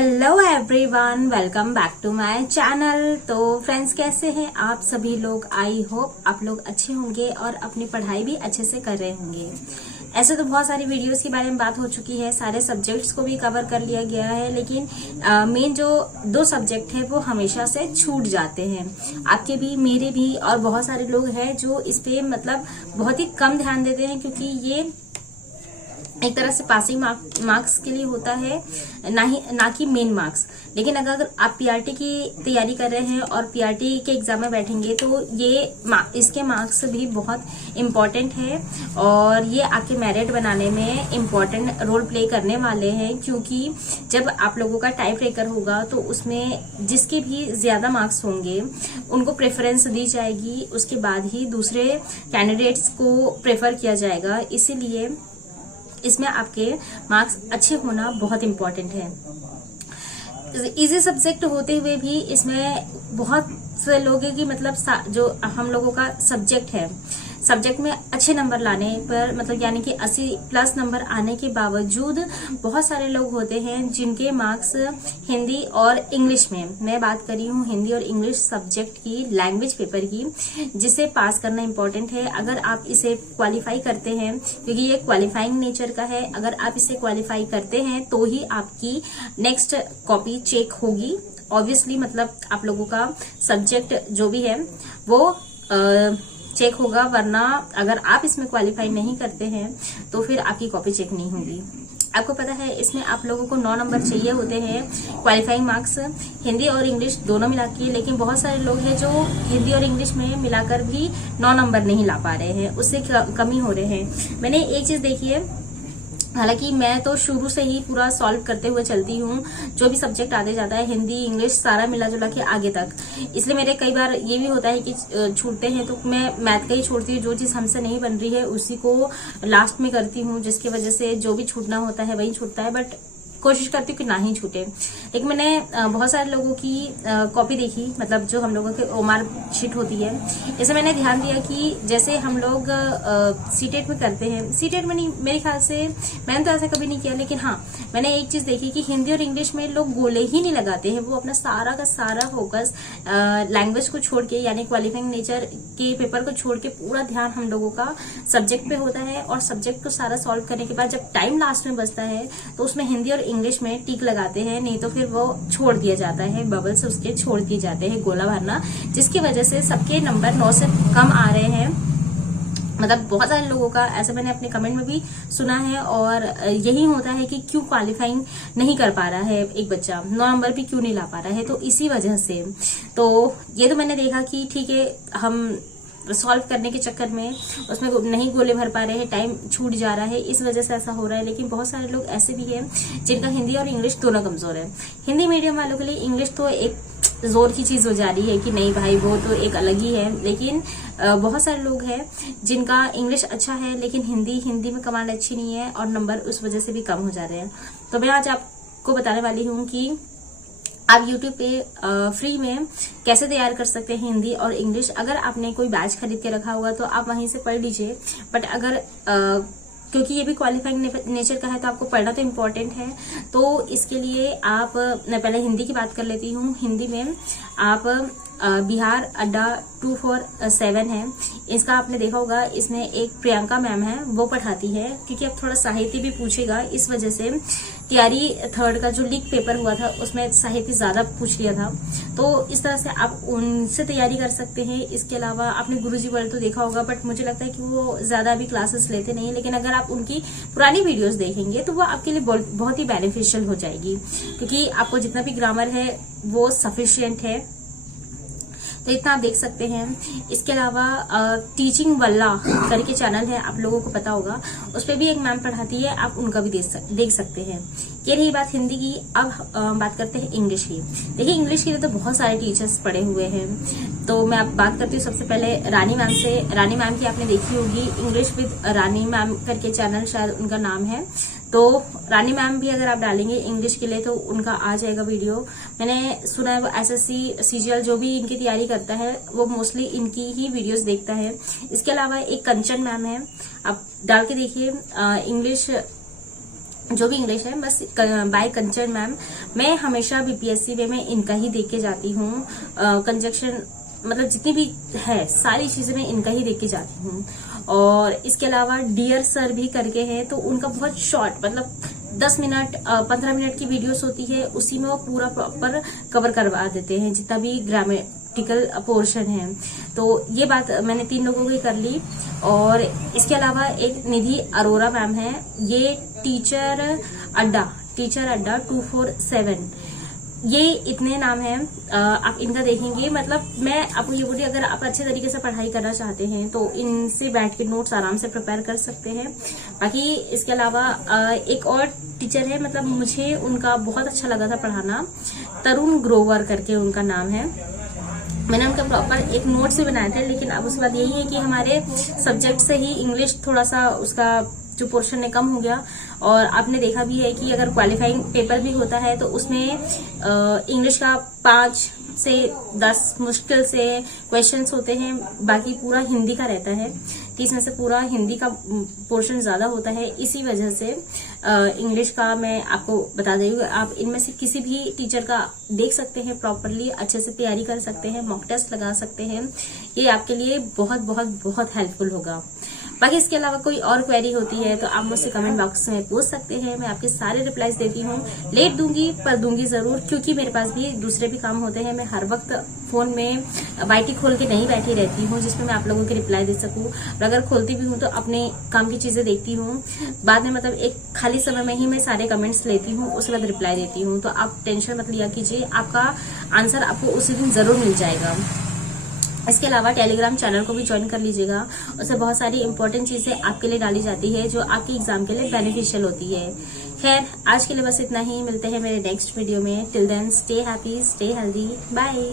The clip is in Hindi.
Hello everyone, welcome back to my channel. तो फ्रेंड्स, कैसे हैं आप सभी लोग? आई होप आप लोग अच्छे होंगे और अपनी पढ़ाई भी अच्छे से कर रहे होंगे। ऐसे तो बहुत सारी वीडियोस के बारे में बात हो चुकी है, सारे सब्जेक्ट्स को भी कवर कर लिया गया है, लेकिन मेन जो दो सब्जेक्ट है वो हमेशा से छूट जाते हैं। आपके भी, मेरे भी, और बहुत सारे लोग हैं जो इस पे मतलब बहुत ही कम ध्यान देते हैं, क्योंकि ये एक तरह से पासिंग मार्क्स के लिए होता है, ना कि मेन मार्क्स। लेकिन अगर आप पीआरटी की तैयारी कर रहे हैं और पीआरटी के एग्जाम में बैठेंगे तो ये इसके मार्क्स भी बहुत इम्पोर्टेंट है और ये आपके मेरिट बनाने में इम्पोर्टेंट रोल प्ले करने वाले हैं। क्योंकि जब आप लोगों का टाइप ब्रेकर होगा तो उसमें जिसके भी ज्यादा मार्क्स होंगे उनको प्रेफरेंस दी जाएगी, उसके बाद ही दूसरे कैंडिडेट्स को प्रेफर किया जाएगा। इसीलिए इसमें आपके मार्क्स अच्छे होना बहुत इम्पोर्टेंट है। इजी सब्जेक्ट होते हुए भी इसमें बहुत से लोग हैं कि मतलब जो हम लोगों का सब्जेक्ट है, सब्जेक्ट में अच्छे नंबर लाने पर मतलब यानी कि 80+ नंबर आने के बावजूद बहुत सारे लोग होते हैं जिनके मार्क्स हिंदी और इंग्लिश में, मैं बात कर रही हूँ हिंदी और इंग्लिश सब्जेक्ट की, लैंग्वेज पेपर की, जिसे पास करना इम्पोर्टेंट है। अगर आप इसे क्वालिफाई करते हैं, क्योंकि ये क्वालिफाइंग नेचर का है, अगर आप इसे क्वालिफाई करते हैं तो ही आपकी नेक्स्ट कॉपी चेक होगी। ऑब्वियसली मतलब आप लोगों का सब्जेक्ट जो भी है वो चेक होगा, वरना अगर आप इसमें क्वालिफाई नहीं करते हैं तो फिर आपकी कॉपी चेक नहीं होगी। आपको पता है इसमें आप लोगों को 9 नंबर चाहिए होते हैं क्वालिफाइंग मार्क्स, हिंदी और इंग्लिश दोनों मिला के। लेकिन बहुत सारे लोग हैं जो हिंदी और इंग्लिश में मिलाकर भी 9 नंबर नहीं ला पा रहे हैं, उससे कमी हो रहे हैं। मैंने एक चीज देखी है, हालांकि मैं तो शुरू से ही पूरा सॉल्व करते हुए चलती हूँ, जो भी सब्जेक्ट आते जाता है हिंदी इंग्लिश सारा मिला जुला के आगे तक। इसलिए मेरे कई बार ये भी होता है कि छूटते हैं तो मैं मैथ का ही छोड़ती हूँ, जो चीज हमसे नहीं बन रही है उसी को लास्ट में करती हूँ, जिसकी वजह से जो भी छूटना होता है वही छूटता है, बट कोशिश करती हूँ कि ना ही छूटे। लेकिन मैंने बहुत सारे लोगों की कॉपी देखी, मतलब जो हम लोगों के ओमार शीट होती है, इसे मैंने ध्यान दिया कि जैसे हम लोग सीटेट में करते हैं, सीटेट में नहीं, मेरे ख्याल से मैंने तो ऐसा कभी नहीं किया, लेकिन हाँ मैंने एक चीज देखी कि हिंदी और इंग्लिश में लोग गोले ही नहीं लगाते हैं। वो अपना सारा का सारा फोकस लैंग्वेज को छोड़ के, यानी क्वालिफाइंग नेचर के पेपर को छोड़ के पूरा ध्यान हम लोगों का सब्जेक्ट पे होता है। और सब्जेक्ट को सारा सॉल्व करने के बाद जब टाइम लास्ट में बचता है तो उसमें हिंदी और इंग्लिश में टिक लगाते हैं, नहीं तो फिर वो छोड़ दिया जाता है, बबल से उसके छोड़ दिए जाते हैं, गोला भरना, जिसकी वजह से सबके नंबर 9 से कम आ रहे हैं। मतलब बहुत सारे लोगों का ऐसा मैंने अपने कमेंट में भी सुना है, और यही होता है कि क्यों क्वालिफाइंग नहीं कर पा रहा है एक बच्चा, 9 नंबर भी क्यों नहीं ला पा रहा है, तो इसी वजह से। तो ये तो मैंने देखा कि ठीक है, हम सॉल्व करने के चक्कर में उसमें नहीं गोले भर पा रहे हैं, टाइम छूट जा रहा है, इस वजह से ऐसा हो रहा है। लेकिन बहुत सारे लोग ऐसे भी हैं जिनका हिंदी और इंग्लिश दोनों कमजोर है। हिंदी मीडियम वालों के लिए इंग्लिश तो एक जोर की चीज हो जा रही है कि नहीं भाई वो तो एक अलग ही है, लेकिन बहुत सारे लोग हैं जिनका इंग्लिश अच्छा है लेकिन हिंदी में कमांड अच्छी नहीं है, और नंबर उस वजह से भी कम हो जा रहे हैं। तो मैं आज आपको बताने वाली हूँ कि आप YouTube पे फ्री में कैसे तैयार कर सकते हैं हिंदी और इंग्लिश। अगर आपने कोई बैच खरीद के रखा होगा तो आप वहीं से पढ़ लीजिए, बट अगर क्योंकि ये भी क्वालिफाइंग नेचर का है तो आपको पढ़ना तो इम्पोर्टेंट है। तो इसके लिए आप, मैं पहले हिंदी की बात कर लेती हूँ। हिंदी में आप बिहार अड्डा 247 है, इसका आपने देखा होगा, इसमें एक प्रियंका मैम है वो पढ़ाती है। क्योंकि अब थोड़ा साहित्य भी पूछेगा, इस वजह से तैयारी 3rd का जो लीक पेपर हुआ था उसमें साहित्य ज्यादा पूछ लिया था, तो इस तरह से आप उनसे तैयारी कर सकते हैं। इसके अलावा आपने गुरुजी वर्ल्ड तो देखा होगा, बट मुझे लगता है कि वो ज्यादा अभी क्लासेस लेते नहीं, लेकिन अगर आप उनकी पुरानी वीडियोस देखेंगे तो वो आपके लिए बहुत ही बेनिफिशियल हो जाएगी, क्योंकि आपको जितना भी ग्रामर है वो सफिशियंट है, तो इतना आप देख सकते हैं। इसके अलावा टीचिंग वल्ला करके चैनल है, आप लोगों को पता होगा, उस पर भी एक मैम पढ़ाती है, आप उनका भी देख सकते हैं। ये रही बात हिंदी की। अब बात करते हैं इंग्लिश की। देखिए इंग्लिश के लिए तो बहुत सारे टीचर्स पढ़े हुए हैं, तो मैं अब बात करती हूँ सबसे पहले रानी मैम से। रानी मैम की आपने देखी होगी, इंग्लिश विद रानी मैम करके चैनल शायद उनका नाम है। तो रानी मैम भी अगर आप डालेंगे इंग्लिश के लिए तो उनका आ जाएगा वीडियो। मैंने सुना है वो SSC CGL जो भी इनकी तैयारी करता है वो मोस्टली इनकी ही वीडियोस देखता है। इसके अलावा एक कंचन मैम है, आप डाल के देखिए, इंग्लिश जो भी इंग्लिश है, बस बाय कंचन मैम। मैं हमेशा बीपीएससी में इनका ही देख के जाती हूँ। कंजक्शन मतलब जितनी भी है सारी चीजें मैं इनका ही देख के जाती हूँ। और इसके अलावा डियर सर भी करके हैं, तो उनका बहुत शॉर्ट मतलब 10 मिनट 15 मिनट की वीडियोस होती है, उसी में वो पूरा प्रॉपर कवर करवा देते हैं जितना भी ग्रामेटिकल पोर्शन है। तो ये बात मैंने 3 लोगों की कर ली। और इसके अलावा एक निधि अरोरा मैम है, ये टीचर अड्डा 247, ये इतने नाम हैं। आप इनका देखेंगे, मतलब मैं आपको ये बोली, अगर आप अच्छे तरीके से पढ़ाई करना चाहते हैं तो इनसे बैठ के नोट्स आराम से प्रिपेयर कर सकते हैं। बाकी इसके अलावा एक और टीचर है, मतलब मुझे उनका बहुत अच्छा लगा था पढ़ाना, तरुण ग्रोवर करके उनका नाम है। मैंने उनका प्रॉपर एक नोट्स भी बनाए थे, लेकिन अब उसके बाद यही है कि हमारे सब्जेक्ट से ही इंग्लिश थोड़ा सा उसका जो पोर्शन है कम हो गया। और आपने देखा भी है कि अगर क्वालिफाइंग पेपर भी होता है तो उसमें इंग्लिश का 5 से 10 मुश्किल से क्वेश्चंस होते हैं, बाकी पूरा हिंदी का रहता है। 30 में से पूरा हिंदी का पोर्शन ज्यादा होता है। इसी वजह से इंग्लिश का मैं आपको बता दें, आप इनमें से किसी भी टीचर का देख सकते हैं, प्रॉपरली अच्छे से तैयारी कर सकते हैं, मॉक टेस्ट लगा सकते हैं। ये आपके लिए बहुत बहुत बहुत हेल्पफुल होगा। बाकी इसके अलावा कोई और क्वेरी होती है तो आप मुझसे कमेंट बॉक्स में पूछ सकते हैं, मैं आपके सारे रिप्लाईज देती हूँ। लेट दूंगी पर दूंगी जरूर, क्योंकि मेरे पास भी दूसरे भी काम होते हैं। मैं हर वक्त फोन में वाईटी खोल के नहीं बैठी रहती हूँ जिसमें मैं आप लोगों के रिप्लाई दे सकूं। और अगर खोलती भी हूँ तो अपने काम की चीजें देखती हूँ, बाद में मतलब एक खाली समय में ही मैं सारे कमेंट्स लेती हूँ, उसके बाद रिप्लाई देती हूँ। तो आप टेंशन मत लिया कीजिए, आपका आंसर आपको उसी दिन जरूर मिल जाएगा। इसके अलावा टेलीग्राम चैनल को भी ज्वाइन कर लीजिएगा, उससे बहुत सारी इंपॉर्टेंट चीजें आपके लिए डाली जाती है जो आपके एग्जाम के लिए बेनिफिशियल होती है। खैर, आज के लिए बस इतना ही, मिलते हैं मेरे नेक्स्ट वीडियो में। Till then stay happy, stay healthy, bye.